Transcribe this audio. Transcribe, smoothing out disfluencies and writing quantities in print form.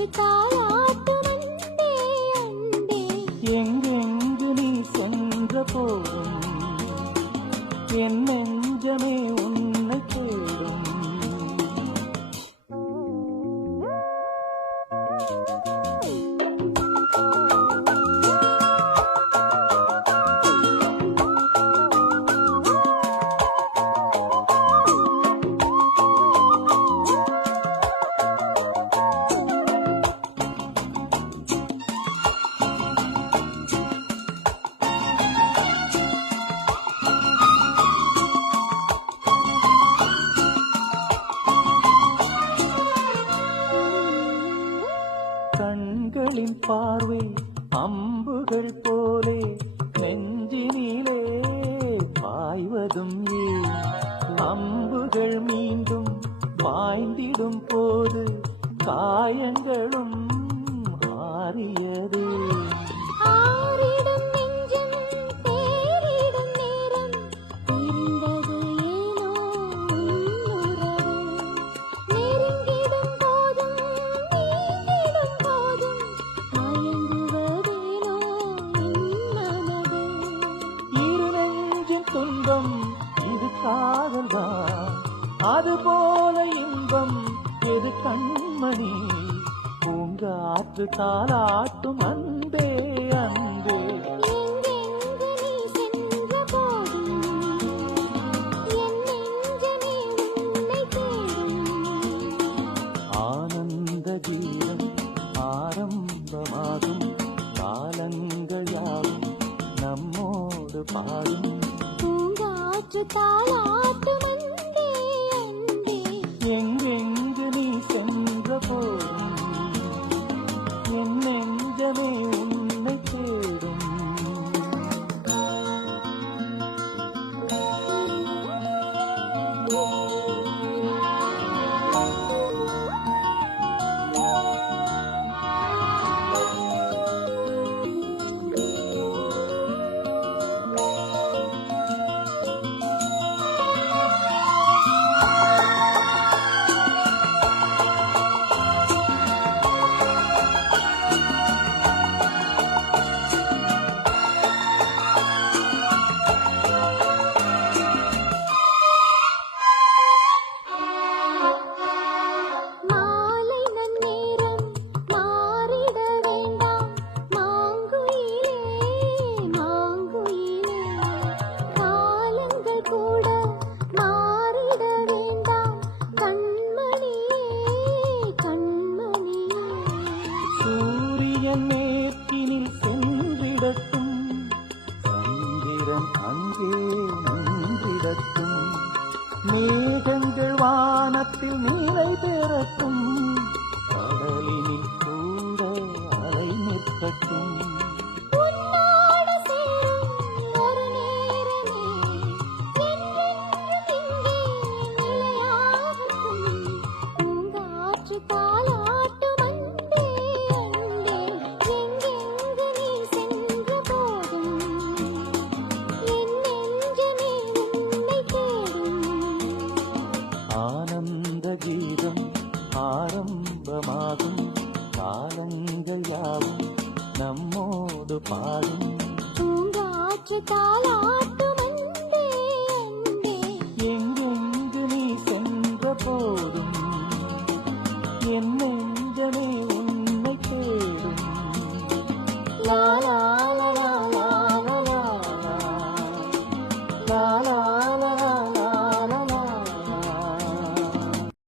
பூங்காற்று தாலாட்டும் அன்பே அன்பே. எங்கெங்கு நீ சென்ற போதும் என் நெஞ்சமே உன்னை தேடும். கண்களின் பார்வை அம்புகள் போலே நெஞ்சினிலே பாய்வதும் ஏன்? அம்புகள் மீண்டும் பாய்ந்திடும் போது காயங்களும் ஆறியது. ஆறிடும் நெஞ்சம் தேறிடும் நேரம் பிரிந்தது ஏனோ உன்னுறவு. நெருங்கிடும் போதும் நீங்கிடும் போதும் மயங்குவதேனோ என் மனது. இரு நெஞ்சின் துன்பம் இது காதல்தான், அதுபோல இன்பம் எது கண்மணி? பூங்காற்று தாலாட்டும் அன்பே அன்பே. எங்கெங்கு நீ சென்ற போதும் என் நெஞ்சமே உன்னை தேடும். ஆனந்த கீதம் ஆரம்பமாகும், காலங்கள் யாவும் நம்மோடு பாடும். பூங்காற்று தாலாட்டும் அன்பே அன்பே. எங்கெங்கு நீ சென்ற போதும் என் நெஞ்சமே உன்னை தேடும். மாலை நன்னேரம் மாறிட வேண்டாம் மாங்குயிலே மாங்குயிலே. காலங்கள் கூட மாறிட வேண்டாம் கண்மணியே கண்மணியே. சூரியன் மேற்கினில் சென்றிடட்டும், சந்திரன் அங்கே நின்றிடட்டும். மேகங்கள் வானத்தில் நீலை பெறட்டும், கடலினில் கூட அலை நிற்கட்டும். உன்னோடு சேரும் ஒரு நேரமே என்றென்றும் இங்கே நிலையாகட்டும். பூங்காற்று தாலாட்டும் அன்பே அன்பே. எங்கெங்கு நீ சென்ற போதும் என் நெஞ்சமே உன்னை தேடும். ஆனந்த கீதம் ஆரம்பமாகும், காலங்கள் யாவும் நம்மோடு பாடும். பூங்காற்று தாலாட்டும் அன்பே அன்பே. எங்கெங்கு நீ சென்ற போதும்